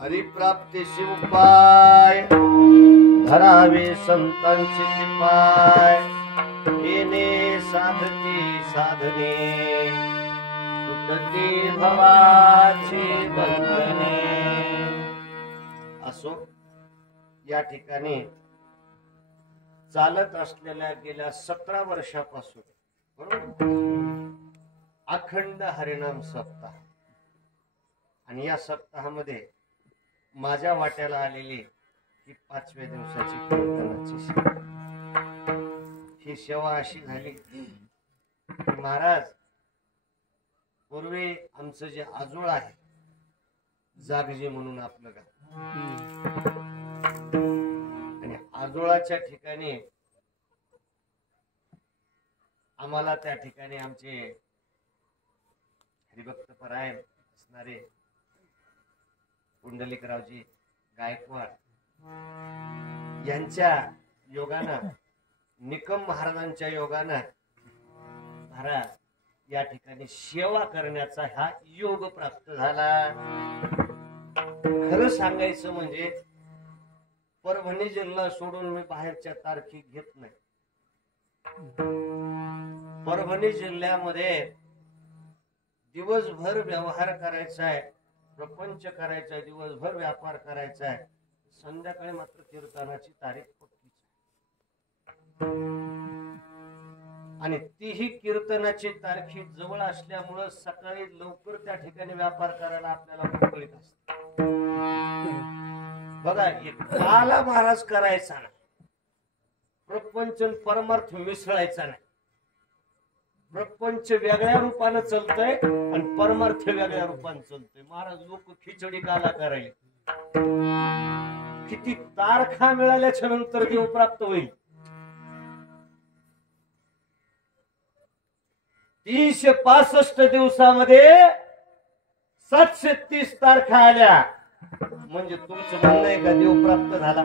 हरिप्राप्तीशी उपाय धरावे संतांचे पाय येणे साधती साधने सुटती भवाची बंधने। असो या ठिकाणी चालत असलेल्या गेल्या 17 वर्षापासून बरोबर अखंड हरिनाम सप्ताह आणि या सप्ताहामध्ये माझ्या वाट्याला आलेली ही 5व्या दिवसाची कीर्तनाची सेवा। ही सेवा अशी झाली की महाराज पूर्वी आमचं जे आजोळ आहे जागजी म्हणून आपलं गाव आणि आजोळाच्या ठिकाणी आम्हाला त्या ठिकाणी आमचे हरिभक्त परायण असणारे पुंडलिकरावजी गायकवाड यांच्या योगानं निकम महाराजांच्या योगानं महाराज या ठिकाणी सेवा करण्याचा हा योग प्राप्त झाला। खरं सांगायचं म्हणजे परभणी जिल्हा सोडून मी बाहेरच्या तारखी घेत नाही। परभणी जिल्ह्यामध्ये दिवसभर व्यवहार करायचा आहे, प्रपंच करायचा आहे, दिवसभर व्यापार करायचा आहे, संध्याकाळी मात्र कीर्तनाची तारीख पक्कीच आणि तीही कीर्तनाची तारखी जवळ असल्यामुळं सकाळी लवकर त्या ठिकाणी व्यापार करायला आपल्याला मोकळीक असते। बघा एक काला महाराज करायचा नाही, प्रपंच परमार्थ मिसळायचा नाही। प्रपंच वेगळ्या रूपाने चालतंय आणि परमार्थ वेगळ्या रूपाने चालतंय। महाराज लोक खिचडी काला करायला किती तारखा मिळाल्याच्या नंतर देव प्राप्त होईल। 365 दिवसामध्ये 730 तारखा आल्या म्हणजे तुमचं म्हणणं आहे का देव प्राप्त झाला?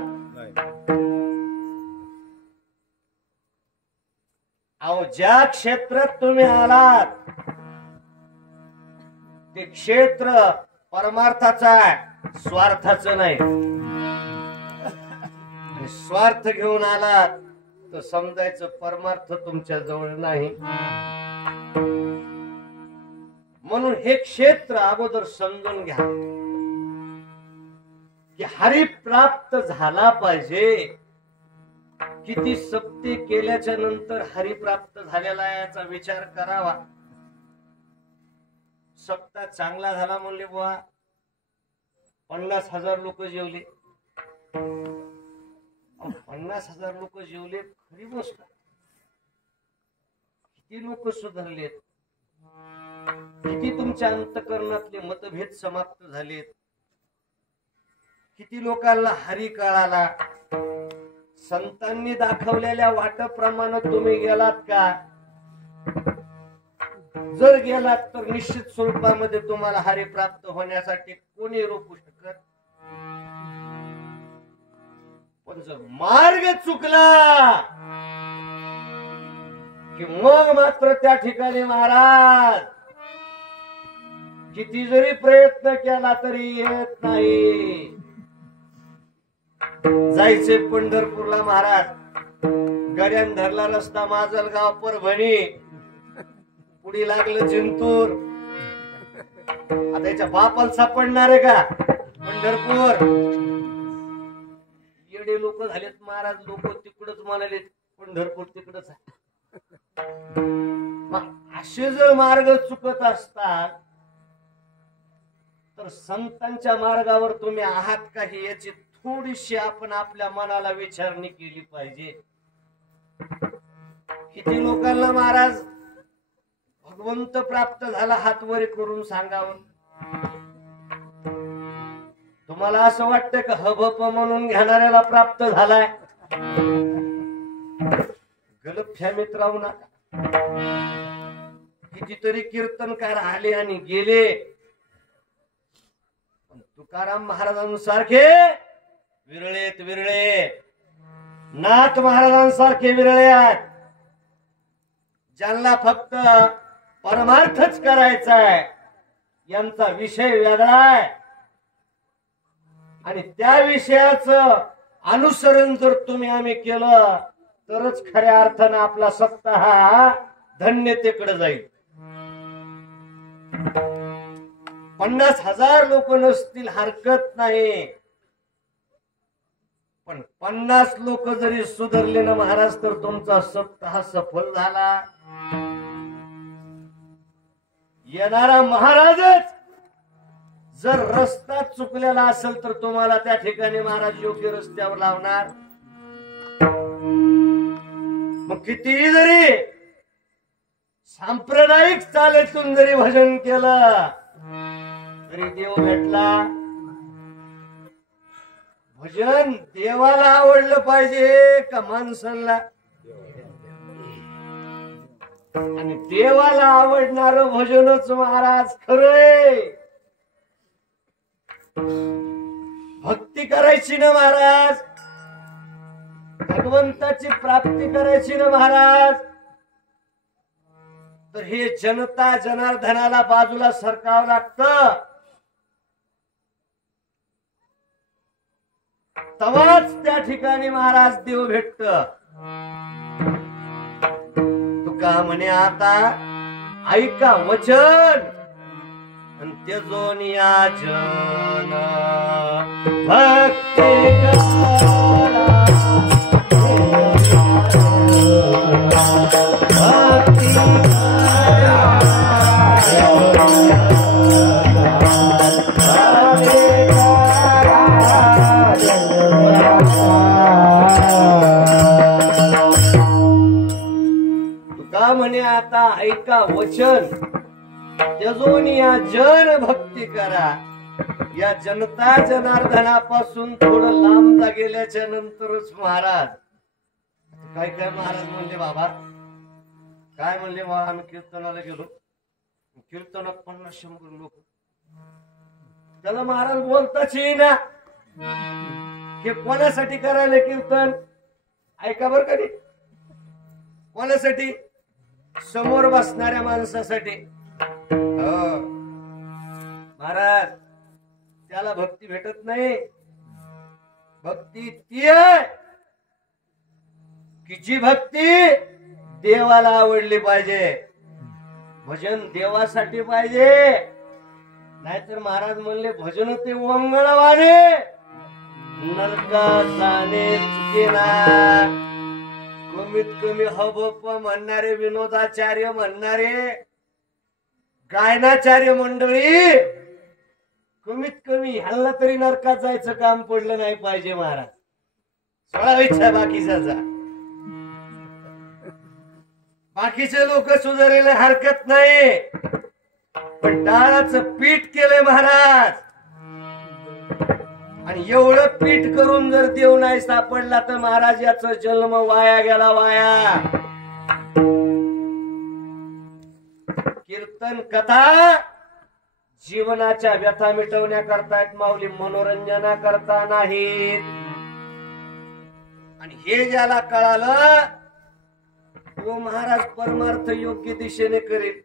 अहो ज्या क्षेत्रात तुम्ही आलात ते क्षेत्र परमार्थाचं आहे, स्वार्थाचं नाही। स्वार्थ घेऊन आलात तर समजायचं परमार्थ तुमच्या जवळ नाही। म्हणून हे क्षेत्र अगोदर समजून घ्या की हरी प्राप्त झाला पाहिजे। किती सप्ते केल्याच्या नंतर हरी प्राप्त झालेला याचा विचार करावा। सप्ताह चांगला झाला म्हणले बुवा 50,000 लोक जेवले, 50,000 लोक जेवले खरी गोष्ट। किती लोक सुधारलेत, किती तुमच्या अंतःकरणातले मतभेद समाप्त झालेत, किती लोकांना हरी कळाला। संतांनी दाखवलेल्या वाटेप्रमाणे तुम्ही गेलात का? जर गेलात तर निश्चित स्वरूपामध्ये तुम्हाला हरी प्राप्त होण्यासाठी कोणी रोखू शकत। पण जर मार्ग चुकला की मग मात्र त्या ठिकाणी महाराज किती जरी प्रयत्न केला तरी येत नाही। जायचे पंढरपूरला महाराज, गड्यान धरला रस्ता माजलगाव परभणी, पुढे लागलं जिंतूर। आता याच्या बापाला सापडणार आहे का पंढरपूर? येडे लोक झालेत महाराज, लोक तिकडच म्हणाले पंढरपूर तिकडच आहे। असे जर मार्ग चुकत असतात तर संतांच्या मार्गावर तुम्ही आहात का हे याची थोडीशी आपण आपल्या मनाला विचारणी केली पाहिजे। किती लोकांना महाराज भगवंत प्राप्त झाला हात वर करून सांगावं? तुम्हाला असं वाटतं का हबप म्हणून घेणाऱ्याला प्राप्त झालाय? गलतफहमीत राहू नका। कितीतरी कीर्तनकार आले आणि गेले, तुकाराम महाराजांसारखे विरळे आहेत विरळे, नाथ महाराजांसारखे विरळे आहेत, ज्यांना फक्त परमार्थच करायचा आहे. यांचा विषय वेगळा आहे आणि त्या विषयाचं अनुसरण जर तुम्ही आम्ही केलं तरच खऱ्या अर्थानं आपला सप्ताह हा धन्यतेकडे जाईल. 50,000 लोक नसतील हरकत नाही, पण 50 लोक जरी सुधारले ना महाराज तर तुमचा सप्ताह सफल झाला. येणारा महाराजच जर रस्ता चुकलेला असेल तर तुम्हाला त्या ठिकाणी महाराज योग्य रस्त्यावर लावणार. मग कितीही जरी सांप्रदायिक चालीतून जरी भजन केलं तरी देव भेटला. भजन देवाला आवडलं पाहिजे का माणसांना? आणि देवाला आवडणार भजनच महाराज खरंय. भक्ती करायची ना महाराज, भगवंताची प्राप्ती करायची ना महाराज, तर हे जनता जनार्दनाला बाजूला सरकावं लागतं. तेव्हाच त्या ठिकाणी महाराज देव भेटत. तुका म्हणे आता ऐका वचन आणि त्यजोनिया जन भक्ती करा. तुका म्हणे आता ऐका वचन त्यजून या जन भक्ती करा. या जनता जनार्दनापासून थोडं लांब जा गेल्याच्या नंतरच महाराज काय काय महाराज म्हणले बाबा काय म्हणले बाबा आम्ही कीर्तनाला गेलो, कीर्तनात 50-100 लोक. त्याला महाराज बोलताच येईना की कोणासाठी करायला कीर्तन. ऐका बर कधी कोणासाठी? समोर बसणाऱ्या माणसासाठी. महाराज त्याला भक्ती भेटत नाही. भक्ती ती आहे की जी भक्ती देवाला आवडली पाहिजे. भजन देवासाठी पाहिजे. नाहीतर महाराज म्हणले भजन ते वंगळवाने नरकात जाणे चुकेना. कमीत कमी हबप म्हणणारे, विनोदाचार्य म्हणणारे, गायनाचार्य मंडळी कमीत कमी ह्याला तरी नरकात जायचं काम पडलं नाही पाहिजे महाराज. सोळा इच्छा बाकीचा जा. बाकीचे लोक सुधारायला हरकत नाही, पण डाळाचं पीठ केलंय महाराज. आणि एवढं पीठ करून जर देव नाही सापडला तर महाराज याचा जन्म वाया गेला वाया. कीर्तन कथा जीवनाच्या व्यथा मिटवण्याकरता माऊली, मनोरंजना करता नाहीत. आणि हे ज्याला कळालं तो महाराज परमार्थ योग्य दिशेने करेल.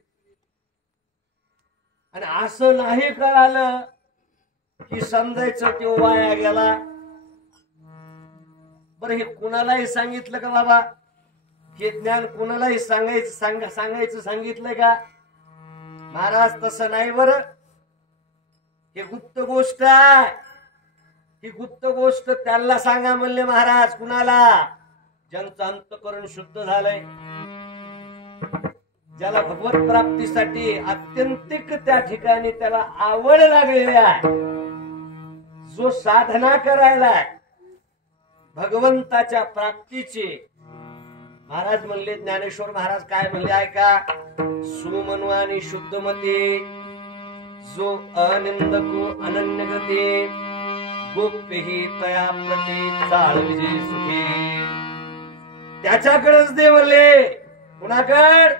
आणि असं नाही कळालं की समजायचं तो वाया गेला. बरं हे कुणालाही सांगितलं का बाबा? हे ज्ञान कुणालाही सांगायचं सांगितलं का महाराज? तसं नाही. बरं हे गुप्त गोष्ट आहे. ही गुप्त गोष्ट त्याला सांगा म्हणले महाराज. कुणाला? ज्यांचं अंतःकरण शुद्ध झालंय, ज्याला भगवत प्राप्तीसाठी आत्यंतिक त्या ठिकाणी त्याला आवड लागलेली आहे, जो साधना करायला भगवंताच्या प्राप्तीची. महाराज म्हणले, ज्ञानेश्वर महाराज काय म्हणले ऐका. सुमनवानी शुद्धमती जो अनिंदको अनन्य गती गोप्यही तया प्रती चाळ विजय सुखी. त्याच्याकडेच दे म्हणले. कुणाकड?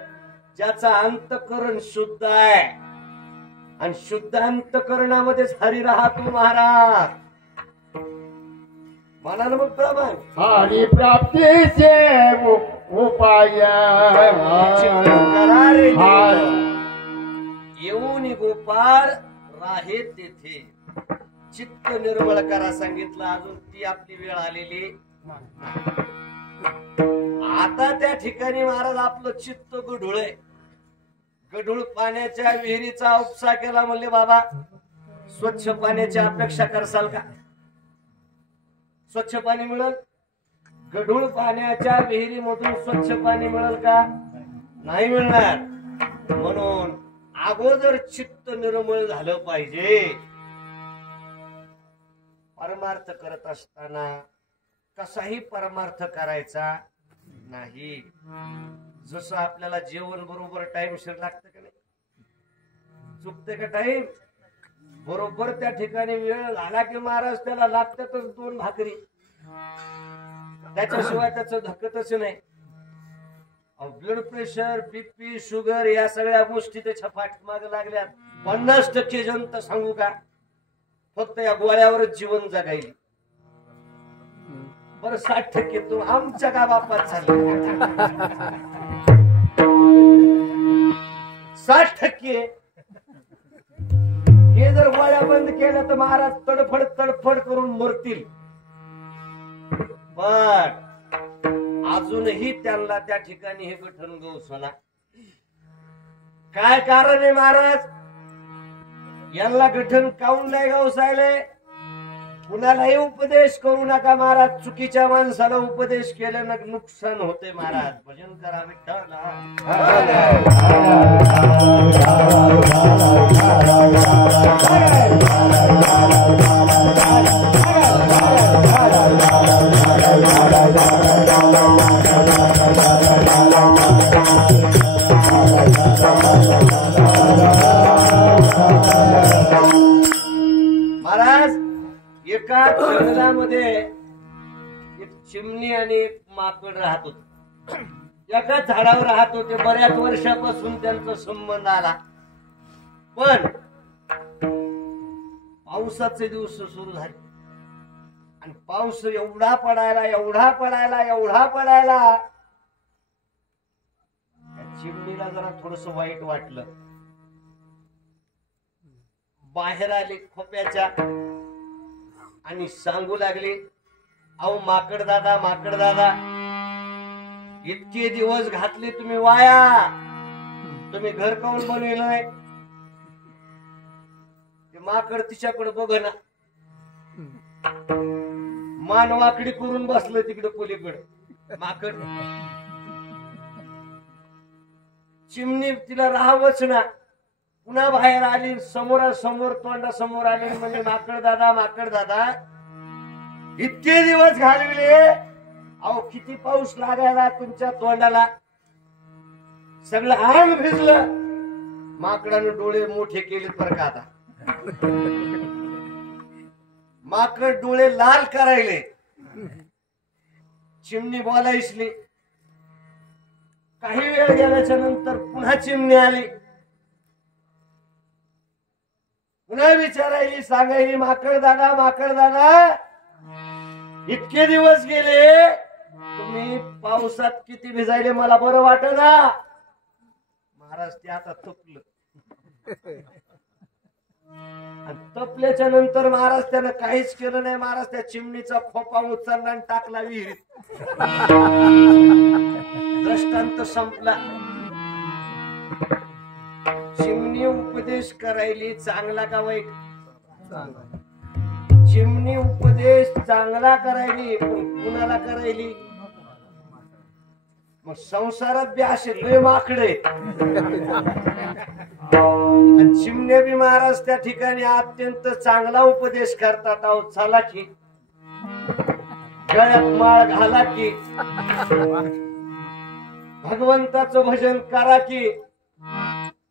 ज्याचा अंतःकरण शुद्ध आहे. आणि शुद्ध अंतःकरणामध्येच हरी राहतो महाराज. मनानं मग प्रमाण आणि प्राप्तीचे उपाय करा रे येऊन गोपाळ राहे तेथे चित्त निर्मळ करा सांगितलं. अजून ती आपली वेळ आलेली. आता त्या ठिकाणी महाराज आपलं चित्त गढूळ आहे. गढूळ पाण्याच्या विहिरीचा उपसा केला. म्हणले बाबा स्वच्छ पाण्याची अपेक्षा करसाल का? स्वच्छ पाणी मिळेल? गढूळ पाण्याच्या विहिरीमधून स्वच्छ पाणी मिळेल का? नाही मिळणार. म्हणून अगोदर चित्त निर्मळ झालं पाहिजे. परमार्थ करत असताना कसाही परमार्थ करायचा नाही. जसं आपल्याला जेवण बरोबर टाइमशीर लागतं का नाही? चुकते का टाइम? बरोबर त्या ठिकाणी वेळ झाला की महाराज त्याला लागतातच 2 भाकरी. त्याच्याशिवाय त्याचं धकतच नाही. ब्लड प्रेशर, बीपी, शुगर या सगळ्या गोष्टी त्याच्या पाठीमागे लागल्यात. 50% जन तर सांगू का फक्त या गोळ्यावरच जीवन जगायली. बरं 60% तू आमच्या का बापात चालले. 60% हे जर गोळ्या बंद केल्या तर महाराज तडफड तडफड करून मरतील. पण अजूनही त्यांना त्या ठिकाणी हे गठण गवसना. काय कारण आहे महाराज? यांना गठण काऊन नाही गवसायले? कुणालाही उपदेश करू नका महाराज. चुकीच्या माणसाला उपदेश केल्यानं नुकसान होते महाराज. भजन करा विठ्ठल. महाराज एका जंगलामध्ये एक चिमणी आणि एक माकड राहत होते. एकाच झाडावर राहत होते. बऱ्याच वर्षापासून त्यांचा संबंध आला. पण पावसाचे दिवस सुरू झाले आणि पाऊस एवढा पडायला एवढा पडायला एवढा पडायला चिमणीला जरा थोडस वाईट वाटलं. बाहेर आले खोप्याच्या आणि सांगू लागले, अहो माकड दादा, माकड दादा, इतके दिवस घातले तुम्ही वाया, तुम्ही घर काऊन बनविलं नाही? ते माकड तिच्याकडे बघ ना, मान वाकडी करून बसलं तिकडे पलीकडे माकड. चिमणी तिला राहावंच ना. पुन्हा बाहेर आली, समोरासमोर तोंडासमोर आली, म्हणजे माकड दादा, माकड दादा, इतके दिवस घालविले, अहो किती पाऊस लागायला तुमच्या तोंडाला, सगळं अंग भिजलं. माकडाने डोळे मोठे केले बरं का आता. माकड डोळे लाल करायले. चिमणी बोलायसली. काही वेळ गेल्याच्या नंतर पुन्हा चिमणी आली. पुन्हा विचारायली, सांगायली, माकड दादा, माकड दादा, इतके दिवस गेले, तुम्ही पावसात किती भिजायले मला बरं वाटेना. महाराज ते आता तपलं. तपल्याच्या नंतर महाराज त्यानं काहीच केलं नाही. महाराज त्या चिमणीचा खोपा उचलला आणि टाकला विहिरीत. दृष्टांत संपला. चिमणी उपदेश करायली चांगला का वाईट? चिमणी उपदेश चांगला करायली, पण कुणाला करायली? मग संसारात बी असे लय माकडे. चिमणे बी महाराज त्या ठिकाणी अत्यंत चांगला उपदेश करतात. अहो चला की, गळ्यात माळ घाला की, भगवंताचं भजन करा की,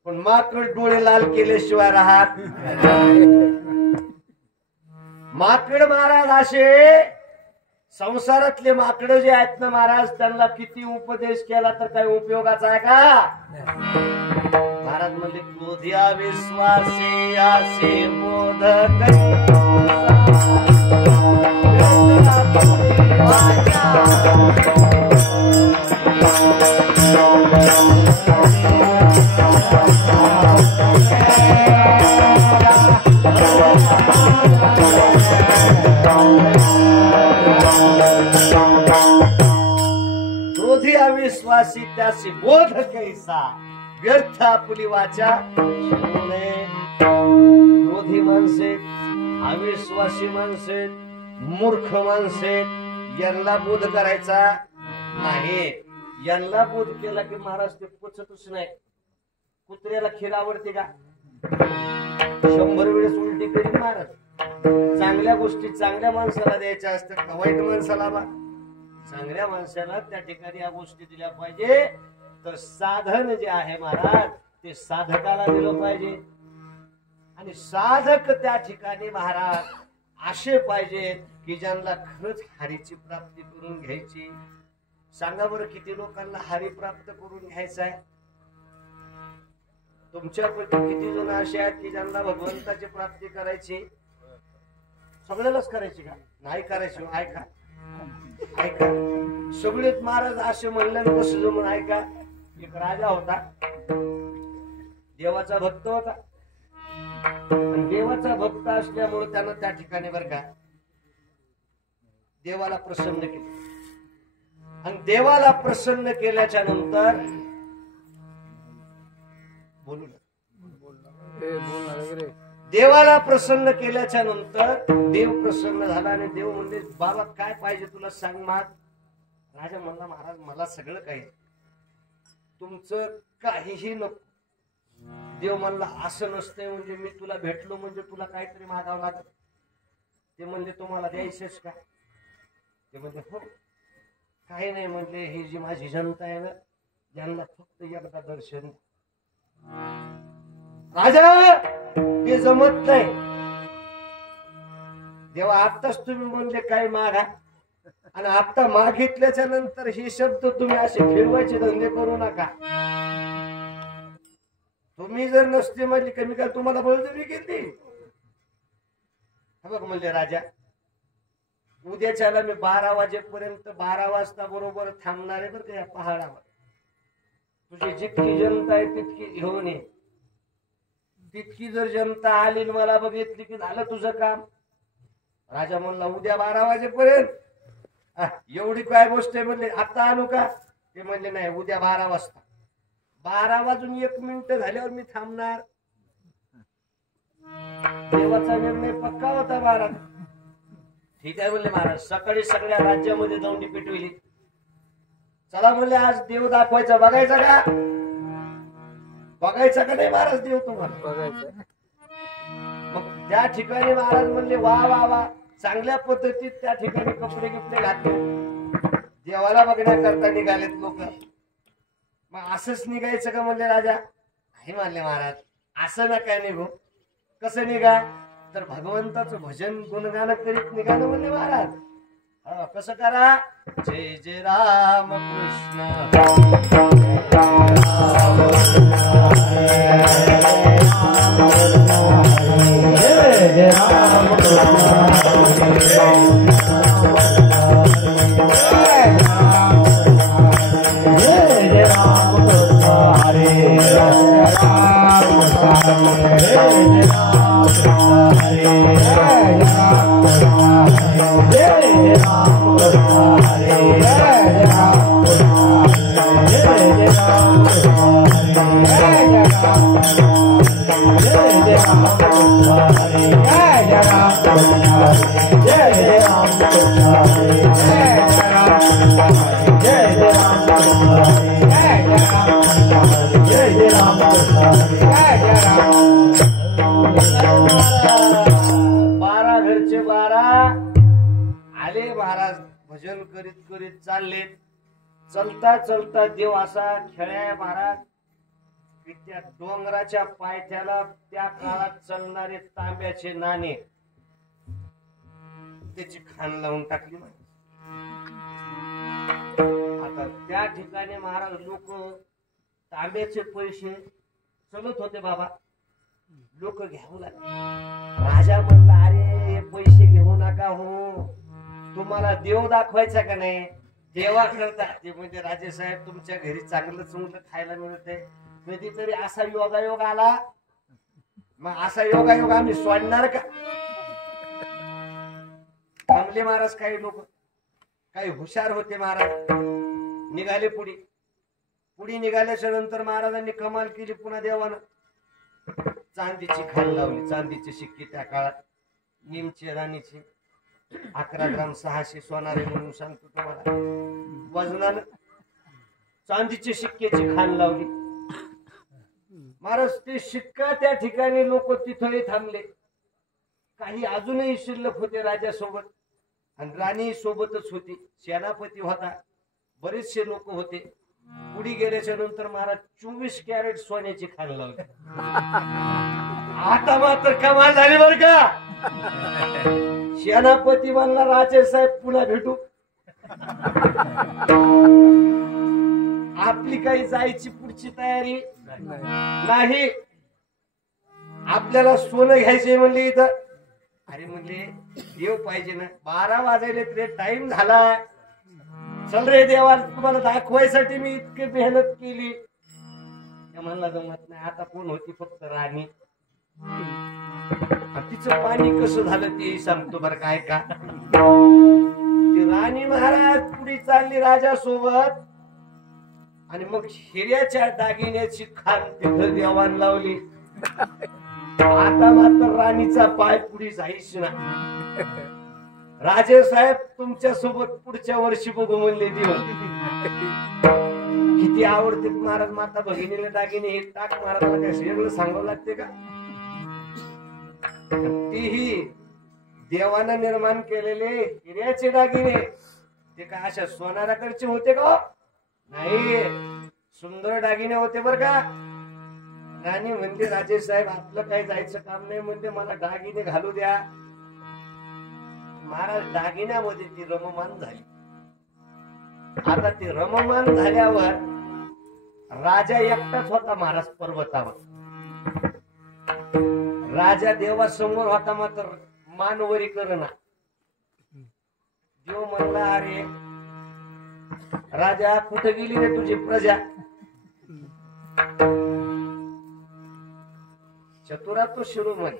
पण माकड डोळे लाल केल्याशिवाय राहत. माकड महाराज असे संसारातले माकड जे आहेत ना महाराज, त्यांना किती उपदेश केला तर काही उपयोगाचा आहे का? महाराज म्हणले, क्रोध्या विश्वासे आसे बोध क्रोधी अविश्वासी त्यासी बोध कैसा व्यर्थ आपुली वाचा शिरू नये. क्रोधी माणसे, अविश्वासी माणसे, मूर्ख माणसे यांना बोध करायचा नाही. यांना बोध केला की महाराज ते पचतच नाही. कुत्र्याला खीर आवडते का? 100 वेळेस उलटी करीन महाराज. चांगल्या गोष्टी चांगल्या माणसाला द्यायच्या असतात का वाईट माणसाला? बा चांगल्या माणसाला त्या ठिकाणी या गोष्टी दिल्या पाहिजे. तर साधन जे आहे महाराज ते साधकाला दिलं पाहिजे. आणि साधक त्या ठिकाणी महाराज असे पाहिजेत की ज्यांना खरंच हरीची प्राप्ती करून घ्यायची. सांगा बरं किती लोकांना हरी प्राप्त करून घ्यायचं आहे? तुमच्यापैकी किती जण असे आहेत की ज्यांना भगवंताची प्राप्ती करायची? सगळ्यालाच करायची का? नाही करायची. ऐका ऐका, सगळेच महाराज असे म्हणल्यानं कसं जमून? ऐका, एक राजा होता, देवाचा भक्त होता. देवाचा भक्त असल्यामुळे त्यानं त्या ठिकाणी बरं का देवाला प्रसन्न केले. आणि देवाला प्रसन्न केल्याच्या नंतर बोलू ना, देवाला प्रसन्न केल्याच्या नंतर देव प्रसन्न झाला आणि देव म्हणले बाबा काय पाहिजे तुला सांग. राजा म्हणला महाराज मला सगळं काही, तुमचं काहीही नको. देव म्हणला असं नसतंय, म्हणजे मी तुला भेटलो म्हणजे तुला काहीतरी मागावं लागत. ते म्हणले तुम्हाला द्यायचंच का? ते म्हणजे हो. काही नाही म्हणले, ही जी माझी जनता आहे ना यांना फक्त एकदा दर्शन. राजा ते जमत नाही. देवा आत्ताच तुम्ही म्हणले काय मागा आणि आता मागितल्याच्या नंतर हे शब्द तुम्ही असे फिरवायचे धंदे करू नका. तुम्ही जर नसते म्हणले कमी काय तुम्हाला बळजबरी केली? बघ म्हणले राजा उद्याच्याला मी 12 वाजेपर्यंत 12 वाजता बरोबर थांबणार आहे बरं का या पहाडावर. तुझी जितकी जनता आहे तितकी घेऊन ये. तितकी जर जनता आली मला बघितली की झालं तुझं काम. राजा म्हणला उद्या 12 वाजेपर्यंत एवढी काय गोष्ट आहे म्हणले, आता आणू का? ते म्हणले नाही उद्या 12 वाजता. 12 वाजून 1 मिनिट झाल्यावर मी थांबणार. देवाचा निर्णय पक्का होता महाराज. ठीक आहे म्हणले महाराज. सकाळी सगळ्या राज्यामध्ये दौंडी पेटविली. चला म्हणले आज देव दाखवायचा. बघायचा का? बघायचा का नाही महाराज देव तुम्हाला? बघायचं. मग त्या ठिकाणी महाराज म्हणले वा वा वा, चांगल्या पद्धतीत त्या ठिकाणी कपडे गिपडे घातले. देवाला बघण्याकरता निघालेत लोक. मग असंच निघायचं का म्हणले राजा? नाही म्हणले महाराज असं ना काय निघू. कसं निघा? तर भगवंताचं भजन गुणगान करीत निघा ना म्हणले महाराज. कसं करा? जय जय राम कृष्ण भजन करीत करीत चालले. चलता चलता देव असा खेळाय महाराज की त्या डोंगराच्या पायथ्याला त्या काळात चालणारे तांब्याचे नाणे त्याची खाण लावून टाकली. आता त्या ठिकाणी महाराज लोक तांब्याचे पैसे चलत होते बाबा. लोक घेऊ लागले. राजा म्हणला अरे हे पैसे घेऊ नका हो, तुम्हाला देव दाखवायचा का नाही? देवा करता ते म्हणजे राजेसाहेब तुमच्या घरी चांगलं चुंगलं खायला मिळतंय, कधीतरी असा योगायोग आला, मग असा योगायोग आम्ही सोडणार का? थांबले महाराज. काही लोक काही हुशार होते महाराज, निघाले पुढे निघाल्याच्या नंतर महाराजांनी कमाल केली. पुन्हा देवानं चांदीची खाल लावली, चांदीचे शिक्के त्या काळात, निमचे राणीचे 11 ग्राम 600 सोनारे म्हणून सांगतो तुम्हाला, वजनानं चांदीचे शिक्क्याची खान लावली. महाराज ते शिक्का त्या ठिकाणी लोक तिथंही थांबले. काही अजूनही शिल्लक होते राजासोबत, आणि राणी सोबतच होती, सेनापती होता, बरेचसे लोक होते. पुढे गेल्याच्या नंतर महाराज 24 कॅरेट सोन्याची खान लावली. आता मात्र कमाल झाली बर का. सेनापती म्हणला राजे साहेब पुन्हा भेटू. आपली काही जायची पुढची तयारी नाही. आपल्याला सोनं घ्यायचे म्हणले इथं. अरे म्हणले देव पाहिजे ना, 12 वाजायले तरी टाइम झाला. चल रे देवा, तुम्हाला दाखवायसाठी मी इतकी मेहनत केली. म्हणला जमत नाही. आता कोण होती? फक्त राणी. तिचं पाणी कसं झालं ते सांगतो बरं काय का. ती राणी महाराज पुढे चालली राजासोबत, आणि मग हिऱ्याच्या दागिन्याची खान तिथं देवान लावली. आता मात्र राणीचा पाय पुढे जायच ना. राजे साहेब तुमच्या सोबत पुढच्या वर्षी बघू म्हणले देव. किती आवडते महाराज माता भगिनीला दागिने. हे टाक महाराजाला काय वेगळं सांगावं लागते का? तीही देवानं निर्माण केलेले हिऱ्याचे दागिने, ते काय अशा सोनाराकडचे होते का? नाही, सुंदर दागिने होते बर का. राणी म्हणते राजे साहेब आपलं काही जायचं काम नाही, म्हणते मला दागिने घालू द्या. महाराज दागिन्यामध्ये ती रममान झाली. आता ती रममान झाल्यावर राजा एकटाच होता महाराज पर्वतावर. राजा देवासमोर होता, मात्र मानवरी करना. देव म्हणला अरे राजा कुठे गेली रे तुझी प्रजा? चतुरा तो शिरोमणी,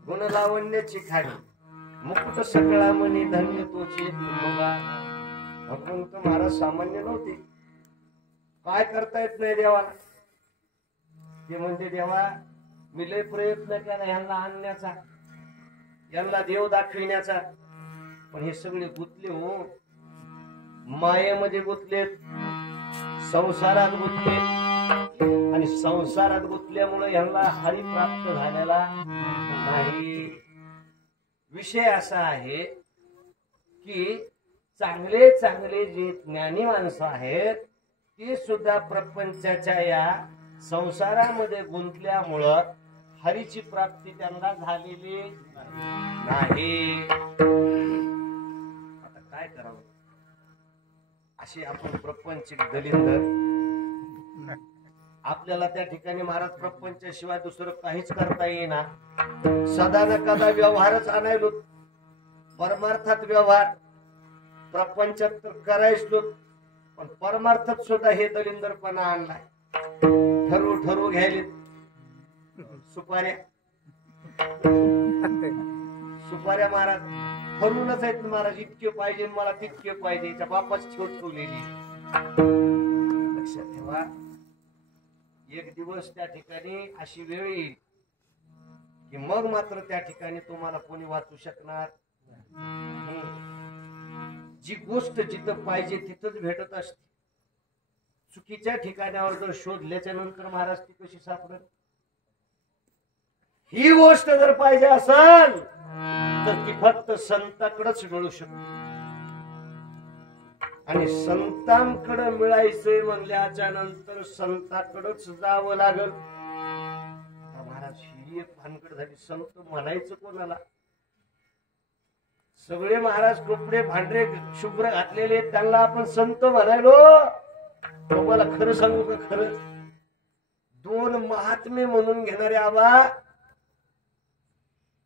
गुण लावण्याची खाणी, मुकुट सकळा म्हणी धन्य तोची. भगवंत महाराज सामान्य नव्हते. काय करता येत नाही देवाला. ते म्हणते देवा मी लय प्रयत्न केला यांना आणण्याचा, यांना देव दाखविण्याचा, पण हे सगळे गुंतले हो. मायेमध्ये गुंतलेत, संसारात गुंतलेत, आणि संसारात गुंतल्यामुळे यांना हरी प्राप्त झालेला नाही. विषय असा आहे की चांगले चांगले जे ज्ञानी माणसं आहेत ते सुद्धा प्रपंचाच्या या संसारामध्ये गुंतल्यामुळं हरीची प्राप्ती त्यांना झालेली नाही. आता काय करावं? अशी आपण प्रपंचिक दलिंदर. आपल्याला त्या ठिकाणी महाराज प्रपंचाशिवाय दुसरं काहीच करता येईना. सदा न कदा व्यवहारच आणायलो, परमार्थात व्यवहार, प्रपंचात तर करायचलो, पण परमार्थात सुद्धा हे दलिंदरपणा आणलाय. ठरवू घ्यायले सुपाऱ्या महाराज ठरवूनच आहेत महाराज. इतके पाहिजे मला, तितके पाहिजे. त्या बापाच ठेवलेली. लक्षात ठेवा, एक दिवस त्या ठिकाणी अशी वेळ येईल की मग मात्र त्या ठिकाणी तुम्हाला कोणी वाचू शकणार. जी गोष्ट जिथं पाहिजे तिथंच भेटत असते. चुकीच्या ठिकाणावर जर शोधल्याच्या नंतर महाराज ती कशी सापडेल? ही गोष्ट जर पाहिजे असेल तर ती फक्त संताकडेच मिळू शकते. आणि संतांकडे मिळायचंय म्हणल्याच्या नंतर संताकडेच जावं लागल. महाराज ही एक भानगड झाली. संत म्हणायचं कोणाला? सगळे महाराज कपडे भांडरे शुभ्र घातलेले, त्यांना आपण संत म्हणायलो. तुम्हाला खरं सांगू का? खरं 2 महात्मे म्हणून घेणारे आबा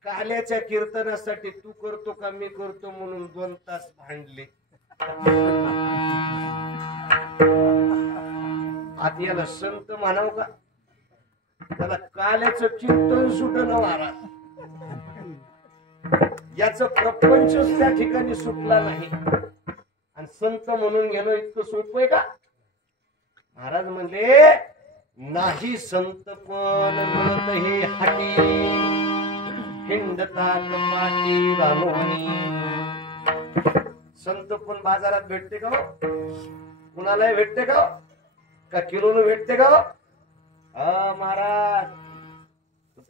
काल्याच्या कीर्तनासाठी तू करतो का मी करतो म्हणून 2 तास भांडले. आता याला संत म्हणाव का? त्याला काल्याचं कीर्तन सुटणं महाराज, याच प्रपंचच त्या ठिकाणी सुटला नाही आणि संत म्हणून घेणं इतकं सोपं आहे का? महाराज म्हणले नाही संत पण मिळत हे हाटी, हिंडतात पाटी घालूनी. संत पण बाजारात भेटते का? कुणालाही भेटते का? का किलोनं भेटते का? महाराज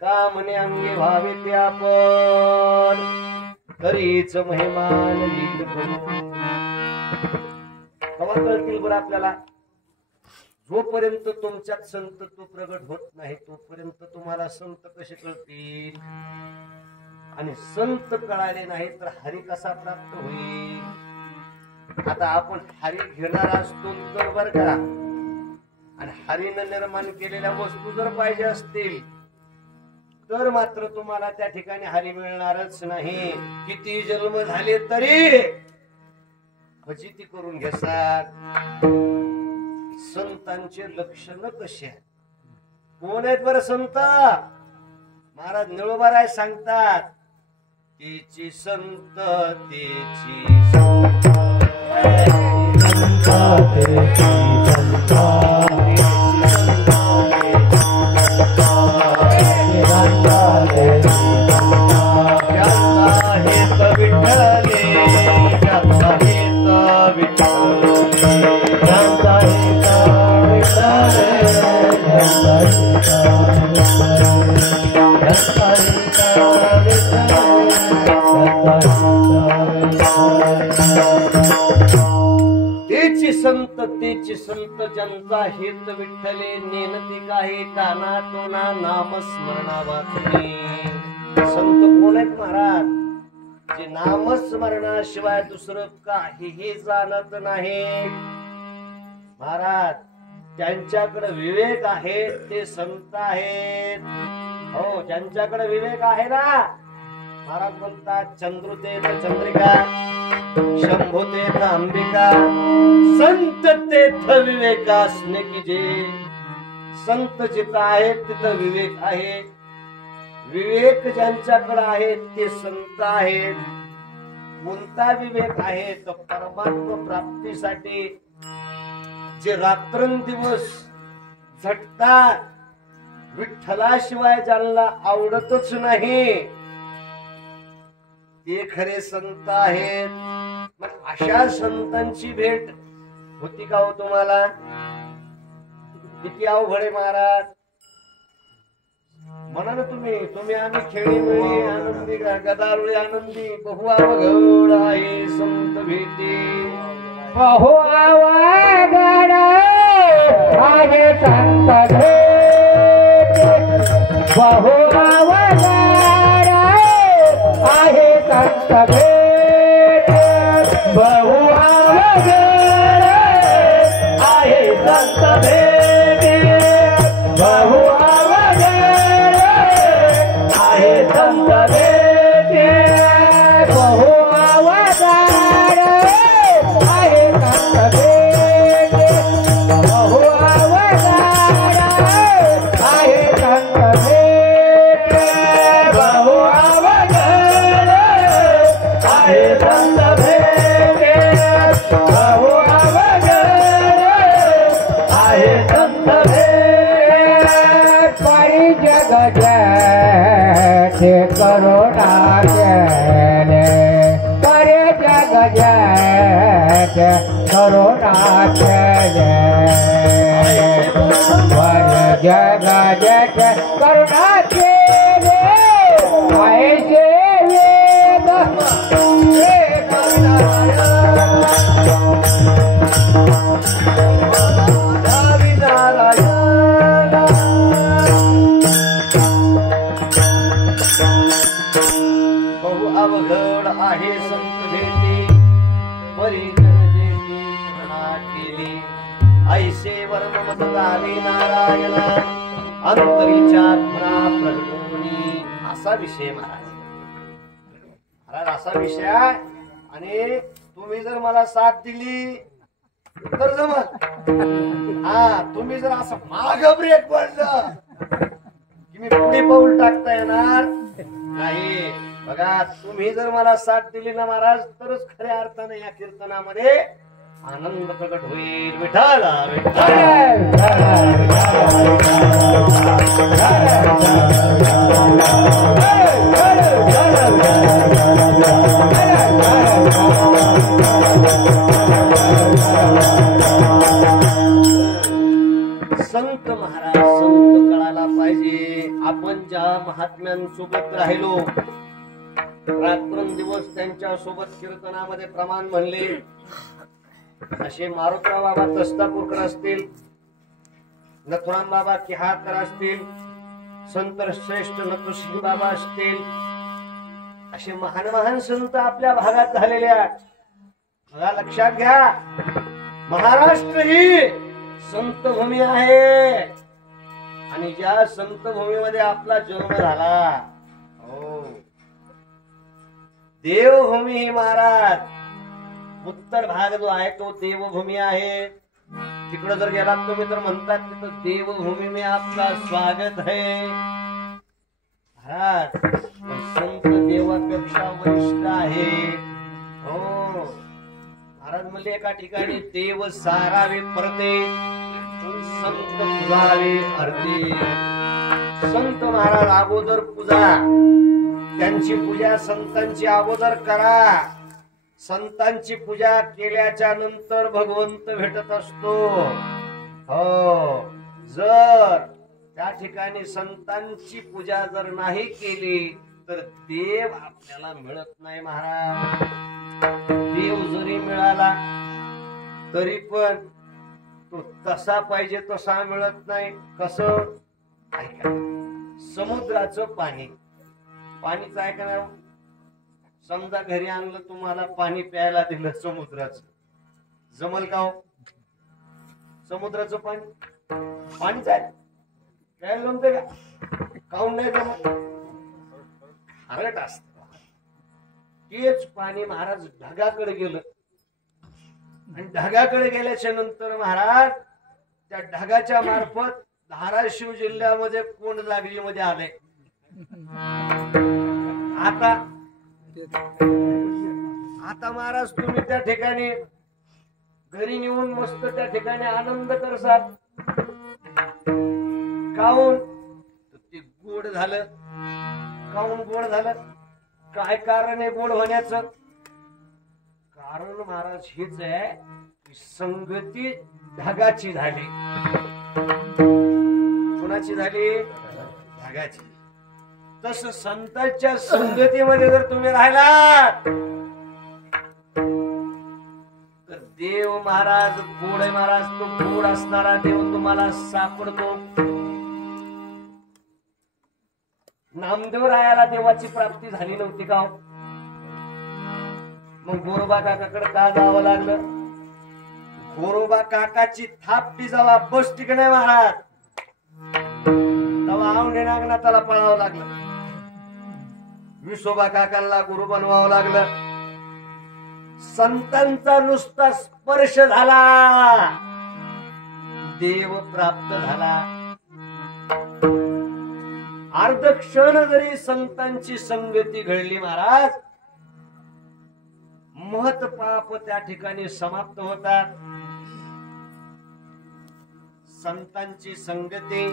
का म्हणे अंगे व्हावे ते आपण, तरीच महिमान लीन करू. कवा कळतील बरं आपल्याला? जोपर्यंत तुमच्यात संतत्व प्रगट होत नाही तोपर्यंत तुम्हाला संत कसे कळतील? आणि संत कळाले नाही तर हरी कसा प्राप्त होईल? आता आपण हरी घेणार असतो तर बर का, आणि हरीनं निर्माण केलेल्या वस्तू जर पाहिजे असतील तर मात्र तुम्हाला त्या ठिकाणी हरी मिळणारच नाही. किती जन्म झाले तरी फजिती करून घेतात. संतांचे लक्षण कसे आहेत? कोण आहेत बरं संत? महाराज निळोबाराय सांगतात तेची संत तेची संत तेची संत ज्यांचा हेत विठ्ठले नेनती काही ताना तोना नामस्मरणा वाचणे. संत कोण आहेत महाराज? जे नामस्मरणाशिवाय दुसरं काहीही जाणत नाही. महाराज ज्यांच्याकडे विवेक आहे ते संत आहेत. हो, ज्यांच्याकडे विवेक आहे ना, महाराज म्हणतात चंद्रुतेथ चंद्रिका, शंभुतेथ अंबिका, संत तेथ विवेका असणे की जे. संत जिथं आहेत तिथं विवेक आहे. विवेक ज्यांच्याकडे आहे ते संत आहेत. कोणता विवेक आहे? तर परमात्मा प्राप्तीसाठी जे रात्रंदिवस झटतात, विठ्ठलाशिवाय ज्यांना आवडतच नाही ते खरे संत आहेत. मग अशा संतांची भेट होती का हो तुम्हाला? किती अवघड आहे महाराज. म्हणा ना तुम्ही आम्ही खेळी मिळी आनंदी गदारुळी आनंदी, बहु अवघड आहे संत भेटी. बहु अवघड आहे संत भेटी, बहु अवघड आहे संत भेटी, बहु अवघड आहे संत भेटी, बहु अवघड आहे संत भेटी, बहु अवघड आहे संत भेटी, बहु अवघड आहे संत भेटी, बहु अवघड आहे संत भेटी, बहु अवघड आहे संत भेटी. परी जग जैसे करुणा केले, परी जग जैसे करुणा केले, परी जग जैसे करुणा केले, ऐसे वेद बहु अवघड आहे संत भेटी, परी जनजेची म्हणा केली, ऐसे वर्म मत झाले नारायणा, अंतरीच्या आत्मा प्रगटोनी. असा विषय महाराज. महाराज असा विषय आहे आणि तुम्ही जर मला साथ दिली तर जमल. हा तुम्ही जर असं माग ब्रेक पडलं की मी पुढे पाऊल टाकता येणार नाही. बघा तुम्ही जर मला साथ दिली ना महाराज तरच खऱ्या अर्थाने या कीर्तनामध्ये आनंद प्रकट होईल. विठाला संत महाराज संत कळायला पाहिजे. आपण ज्या महात्म्यांसोबत राहिलो रात्रंदिवस त्यांच्या सोबत कीर्तनामध्ये प्रमाण म्हणले असे मारुतराव बाबा तस्तापूरकर असतील, नथुराम बाबा किहाळकर असतील, संत श्रेष्ठ नथुसिंह बाबा असतील, असे महान महान संत आपल्या भागात झालेले आहेत. मला लक्षात घ्या महाराष्ट्र ही संतभूमी आहे आणि ज्या संतभूमीमध्ये आपला जन्म झाला हो देवभूमी ही महाराज. उत्तर भाग जो आहे तो देवभूमी आहे. तिकडं जर गेलात तुम्ही तर म्हणतात तिथं देवभूमी में आपका स्वागत है महाराज. संत देवापेक्षा वरिष्ठ आहे हो महाराज. म्हणजे एका ठिकाणी देव सारावे परते संत पुजावे अर्धे. संत महाराज अगोदर पूजा त्यांची पूजा संतांची अगोदर करा. संतांची पूजा केल्याच्या नंतर भगवंत भेटत असतो हो. जर त्या ठिकाणी संतांची पूजा जर नाही केली तर देव आपल्याला मिळत नाही महाराज. देव जरी मिळाला तरी पण तो तसा पाहिजे तसा मिळत नाही. कसं ऐका समुद्राचं पाणी पाणीच ऐका ना. समजा घरी आणलं तुम्हाला पाणी प्यायला दिलं समुद्राचं जमल का हो? समुद्राचं पाणी पाणीच आहे प्यायला जमते का? काऊन नाही जमत? खारट असत. तेच पाणी महाराज ढगाकडे गेलं आणि ढगाकडे गेल्याच्या नंतर महाराज त्या ढगाच्या मार्फत धाराशिव जिल्ह्यामध्ये कोंडजागली मध्ये आले. आता महाराज तुम्ही त्या ठिकाणी घरी नेऊन मस्त त्या ठिकाणी आनंद करसाल. काऊन ते गोड झालं. काऊन गोड झालं? काय कारण आहे गोड होण्याचं? कारण महाराज हेच आहे की संगती ढगाची झाली. कोणाची झाली? ढगाची. तस संतांच्या संगतीमध्ये जर तुम्ही राहिला तर देव महाराज गोड आहे महाराज. तो गोड असणारा देव तुम्हाला सापडतो. नामदेव रायाला देवाची प्राप्ती झाली नव्हती का? मग गोरोबा काकाकडे का जावं लागलं? गोरोबा काकाची थापटी जेव्हा बसती की नाही महाराज तेव्हा आवडे नागनाथाला पळावं लागलं. विसोबा काकांना गुरु बनवावं लागलं. संतांचा नुसता स्पर्श झाला देव प्राप्त झाला. अर्ध क्षण जरी संतांची संगती घडली महाराज महत पाप त्या ठिकाणी समाप्त होतात. संतांची संगती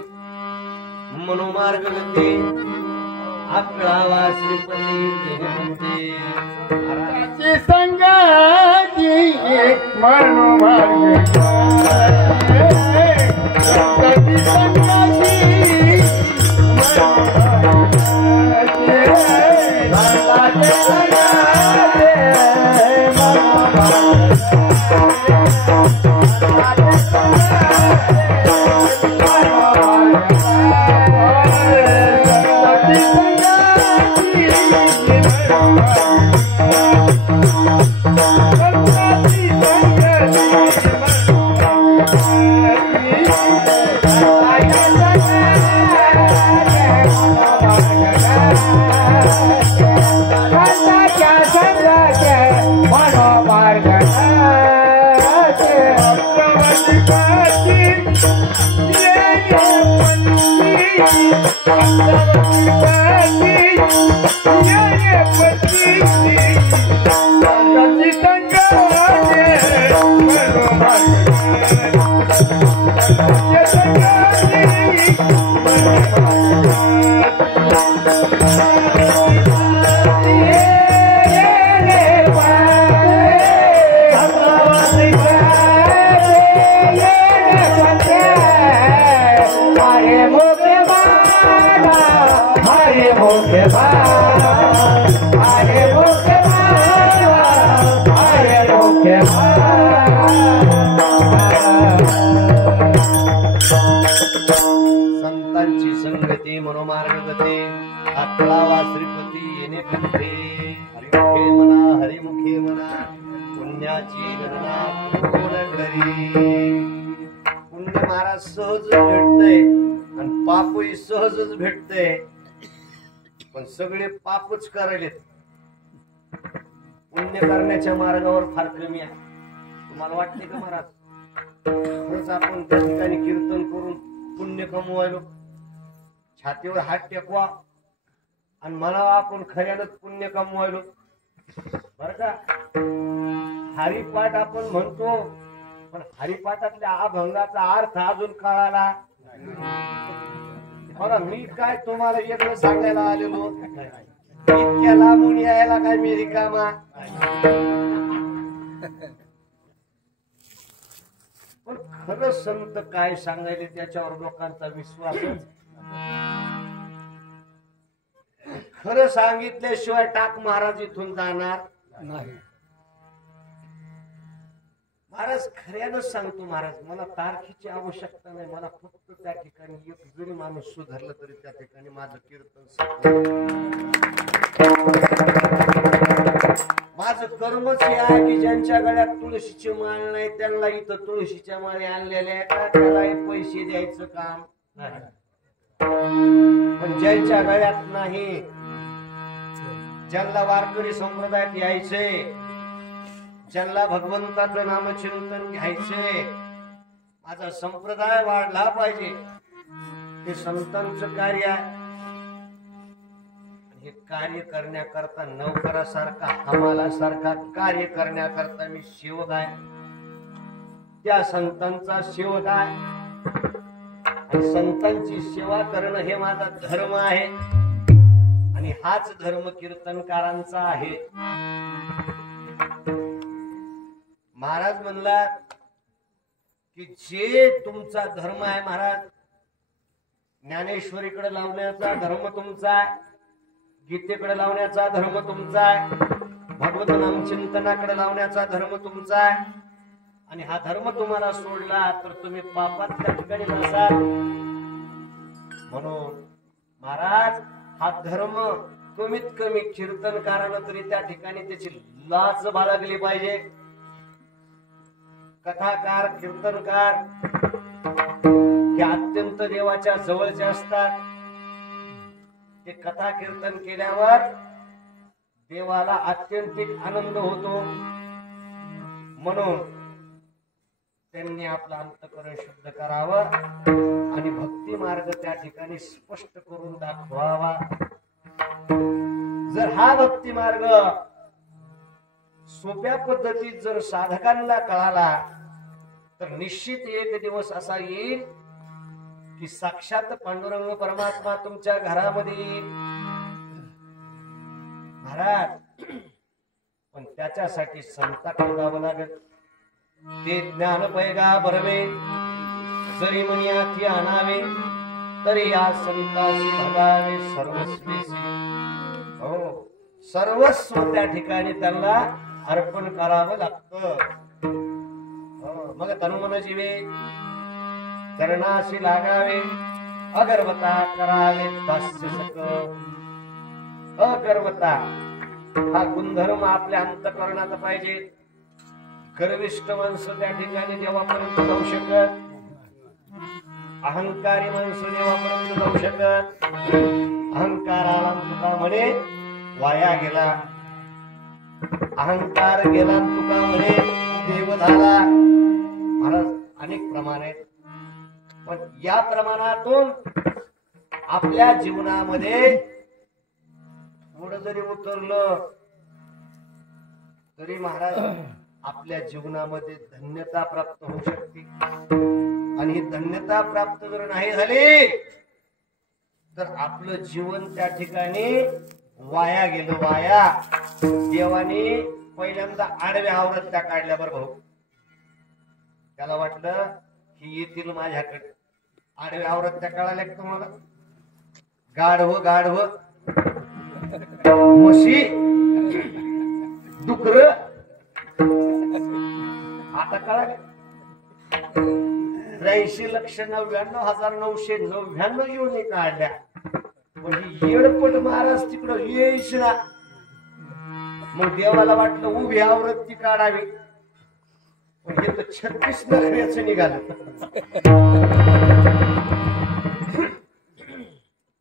मनोमार्ग गती अकळावा श्रीपती महाराजांची संगती एक मनोमार्ग संगती संतांची संगती मनोमार्गगते आठलावा श्रीपती येणे पंथे हरिमुखे म्हणा पुण्याची गणना कोण करी. पुण्य महाराज सहज भेटतय आणि पापही सहजच भेटतय, पण सगळे पापच करायलेत. पुण्य करण्याच्या मार्गावर फार कमी आहे. तुम्हाला वाटते का महाराज? खरंच आपण त्या ठिकाणी कीर्तन करून पुण्य कमवायलो, छातीवर हात टेकवा आणि म्हणावा आपण खऱ्यानच पुण्य कमवायलो बर का. हरिपाठ आपण म्हणतो, पण हरिपाठातल्या अभंगाचा अर्थ अजून कळाला बघा. मी काय तुम्हाला वेगळं सांगायला आलेलो, इतक्या लांबून यायला काय मी रिकामा. पण खरं संत काय सांगायले त्याच्यावर लोकांचा विश्वासच. खरं सांगितल्याशिवाय टाक महाराज इथून जाणार नाही. महाराज खऱ्यानच सांगतो, महाराज मला तारखेची आवश्यकता नाही. मला फक्त त्या ठिकाणी एक जरी माणूस सुधारला तरी त्या ठिकाणी माझं कीर्तन माझं कर्मच हे आहे की ज्यांच्या गळ्यात तुळशीची माळ नाही त्यांना इथं तुळशीच्या माळे आणलेल्या आहेत, त्याला पैसे द्यायचं काम नाही. पण ज्यांच्या गळ्यात नाही, ज्यांना वारकरी संप्रदायात यायचे, ज्यांना भगवंताचं नामचिंतन घ्यायचे, माझा संप्रदाय वाढला पाहिजे, हे संतांचं कार्य आहे. हे कार्य करण्याकरता नौकरासारखा हमालासारखा कार्य करण्याकरता मी सेवक आहे, त्या संतांचा सेवक आहे. आणि संतांची सेवा करणं हे माझा धर्म आहे आणि हाच धर्म कीर्तनकारांचा आहे. महाराज म्हणला की जे तुमचा धर्म आहे महाराज, ज्ञानेश्वरीकडे लावण्याचा धर्म तुमचा आहे, गीतेकडे लावण्याचा धर्म तुमचा आहे, भगवत नामचिंतनाकडे लावण्याचा धर्म तुमचा आहे. आणि हा धर्म तुम्हाला सोडला तर तुम्ही पापात त्या ठिकाणी बसाल. म्हणून महाराज हा धर्म कमीत कमी कीर्तनकारानं तरी त्या ठिकाणी त्याची लाज बाळगली पाहिजे. कथाकार कीर्तनकार हे अत्यंत देवाच्या जवळचे असतात. ते कथा कीर्तन केल्यावर देवाला अत्यंतिक आनंद होतो. म्हणून त्यांनी आपलं अंतःकरण शुद्ध करावं आणि भक्ती मार्ग त्या ठिकाणी स्पष्ट करून दाखवावा. जर हा भक्ती मार्ग सोप्या पद्धतीत जर साधकांना कळाला तर निश्चित एक दिवस असा येईल की साक्षात पांडुरंग परमात्मा तुमच्या घरामध्ये येईल महाराज. पण त्याच्यासाठी संतांकडे जावं लागेल. ते ज्ञान पैगा भरवे जरी मनियाथी आणावे तरी या संतासी भगावे सर्वस्वीसी. हो, सर्वस्व त्या ठिकाणी त्यांना अर्पण करावं लागतं. मग तनुमन जीवे चरणाशी लागावे अगरवता करावे दास्य सक. अगरवता हा गुणधर्म आपल्या अंतःकरणात पाहिजे. गर्विष्ठ माणसं त्या ठिकाणी देवापर्यंत जाऊ शकत, अहंकारी माणसं देवापर्यंत जाऊ शकत. अहंकाराला तुका म्हणे वाया गेला, अहंकार गेला तुका म्हणे देव झाला. महाराज अनेक प्रमाण आहे. पण या प्रमाणातून आपल्या जीवनामध्ये पुढे जरी उतरलं तरी महाराज आपल्या जीवनामध्ये धन्यता प्राप्त होऊ शकते. आणि ही धन्यता प्राप्त जर नाही झाली तर आपलं जीवन त्या ठिकाणी वाया गेलं. वाया. देवाने पहिल्यांदा आडव्या आवृत्त्या काढल्यावर भाऊ त्याला वाटलं की येतील माझ्याकडे. आडव्या आवृत्त्या कळाल्या का तुम्हाला? गाढव गाढव म्हशी डुकर आता कळाले. 83,99,999 येऊन काढल्या. म्हणजे येडपट महाराज तिकडं येईच ना. मग देवाला वाटलं उभी आवृत्ती काढावी. पण हे तर 36 नखऱ्याचं निघालं.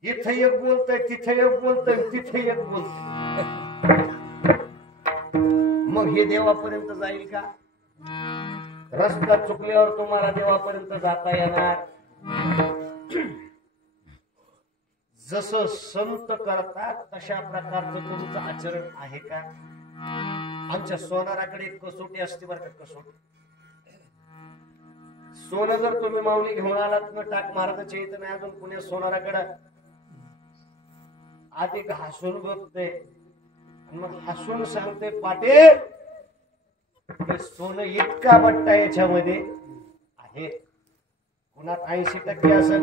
इथं एक बोलतय, तिथे एक बोलतय, तिथे एक बोलतय. मग हे देवापर्यंत जाईल का? रस्ता चुकल्यावर तुम्हाला देवापर्यंत जाता येणार? जसं संत करतात तशा प्रकारचं तुमचं आचरण आहे का? आमच्या सोनाराकडे एक कसोटी असते बरं का. कसोटी सोनं जर तुम्ही माऊली घेऊन आलात ना टाक महाराजाच्या इथं नाही अजून पुण्या सोनाराकडे आधी हसून बघते मग हसून सांगते पाटील हे सोनं इतका बट्टा याच्यामध्ये आहे. कुणात 80% असेल,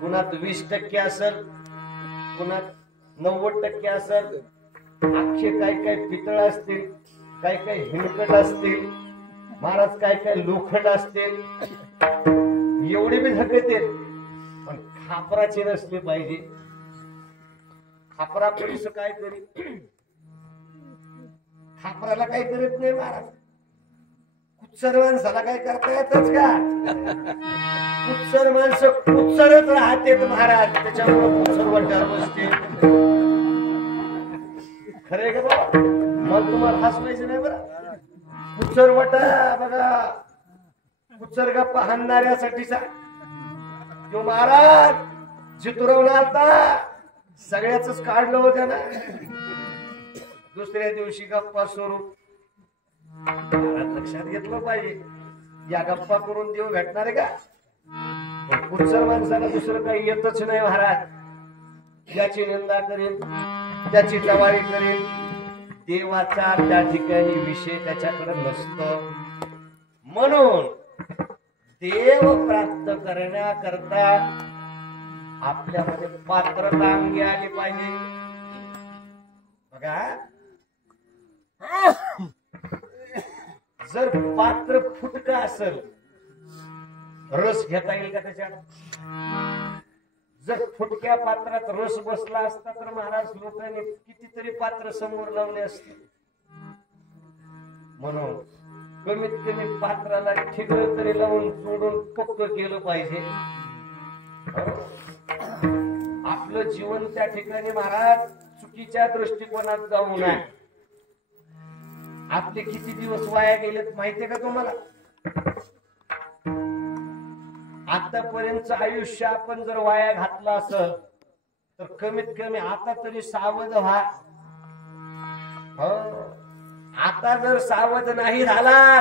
कुणात 20% असेल, कुणात 90% असेल. अख्खे काय काय पितळ असतील, काय काय हिणकट असतील, महाराज काय काय लोखंड असतील. एवढे बी धकते पण खापराचे नसले पाहिजे. खापरा पोलीस काय करी? खापराला काही करत नाही महाराज. कुत्सर माणसाला काय करता येतच का? कुत्सर माणसं कुत्सरच राहतेत महाराज. त्याच्यामुळे कुत्सर वाट्यावर बसते. खरे का बाबा? मग तुम्हाला हसवायचं नाही बरं. कुत्सर वाटा बघा कुत्सर गप्पा हाणणाऱ्यासाठीचा तो महाराज चितुरवून आता सगळ्याच काढलं होतं ना. दुसऱ्या दिवशी गप्पा सुरू. लक्षात घेतलं पाहिजे या गप्पा करून देव भेटणार आहे का? कुत्सर माणसाला दुसरं काही येतच नाही महाराज. ज्याची निंदा करेल, त्याची जवारी करेल, देवाचा त्या ठिकाणी विषय त्याच्याकडे नसतो. म्हणून देव प्राप्त करण्याकरता आपल्यामध्ये पात्रता अंगी आली पाहिजे. बघा जर पात्र फुटका असेल रस घेता येईल का त्याच्यात? जर फुटक्या पात्रात रस बसला असता तर महाराज लोकांनी कितीतरी पात्र समोर लावले असते. म्हणून कमीत कमी पात्राला ठिगळ तरी लावून जोडून पक्क केलं पाहिजे. आपलं जीवन त्या ठिकाणी महाराज चुकीच्या दृष्टिकोनात जाऊ नये. आपले किती दिवस वाया गेलेत माहितीये का तुम्हाला? आतापर्यंत आयुष्य आपण जर वाया घातलं असेल तर कमीत कमी आता तरी सावध व्हा. आता जर सावध नाही झाला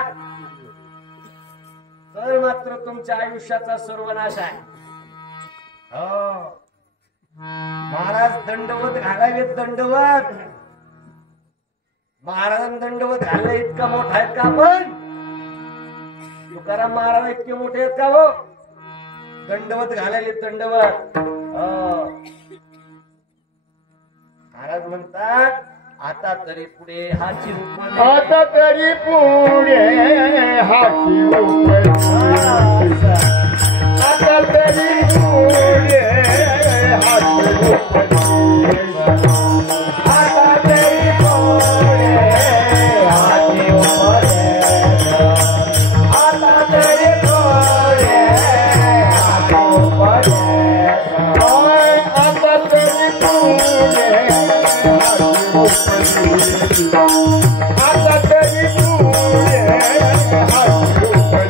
तर मात्र तुमच्या आयुष्याचा सर्वनाश आहे. महाराज दंडवत घालावेत. दंडवत महाराज दंडवत घालणं इतका मोठा आहेत का आपण? तुकाराम महाराज इतके मोठे आहेत का हो? दंडवत घालायले दंडवत. महाराज म्हणतात आता तरी पुढे हाची उपमा. आता तरी पुढे हाची उपमा. आता तरी पुढे हाची उपमा. आता तरी पुढे हाची उपमा. आता तरी पुढे हाची उपमा. आता तरी पुढे आता तरी पुढे हाची उपमा.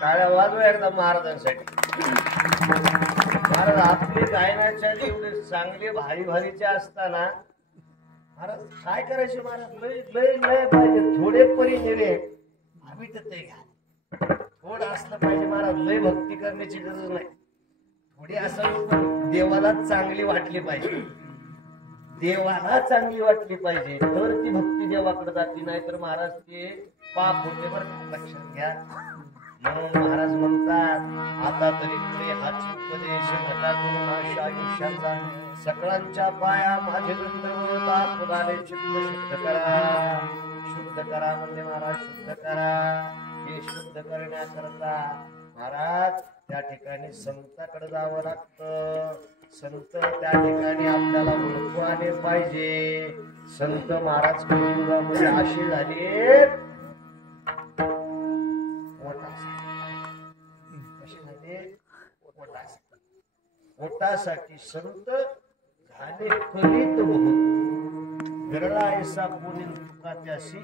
टाळ्या वाजवा एकदा महाराजांसाठी. महाराज आपली गायनाच्या एवढे चांगले भारी भारीचे असताना महाराज काय करायचे महाराज? लय लय लय पाहिजे थोडे परी निरे आम्ही तर ते घ्या थोडं असलं पाहिजे महाराज. लय भक्ती करण्याची गरज नाही, थोडी असं पण देवाला चांगली वाटली पाहिजे. देवाला चांगली वाटली पाहिजे तर ती भक्ती देवाकडे जाती, नाही तर महाराज ते पाप होते. बरं लक्षात घ्या. म्हणून महाराज म्हणतात आता तरी पुढे हाच उपदेश घटा करून आयुष्याचा सकळांच्या पाया माझे गंधर्वता पुराणे चित्त शुद्ध करा. शुद्ध करा म्हणजे महाराज शुद्ध करा. हे शुद्ध करण्याकरता महाराज त्या ठिकाणी संताकडे जावं लागतं. संत त्या ठिकाणी आपल्याला ओळखू आले पाहिजे. संत महाराज कलियुगामध्ये असे झाले पोटासाठी संत झाले करीत गरळा ऐसा कोणी तुका त्याशी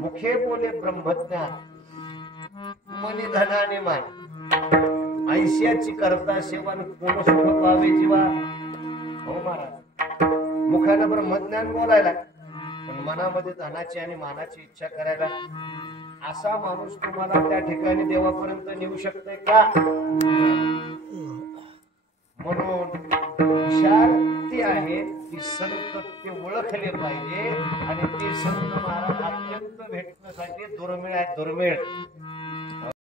मुखे बोले ब्रह्मज्ञान मनी धनाने मान ऐश्याची करता सेवन कोण सुख पावे जीवा. हो महाराज मुखानं ब्रह्मज्ञान बोलायला पण मनामध्ये धनाची आणि मानाची इच्छा करायला असा माणूस तुम्हाला त्या ठिकाणी देवापर्यंत नेऊ शकते का? म्हणून शांती आहे की संत ते ओळखले पाहिजे आणि ते संत महाराज अत्यंत भेटण्यासाठी दुर्मिळ आहेत. दुर्मिळ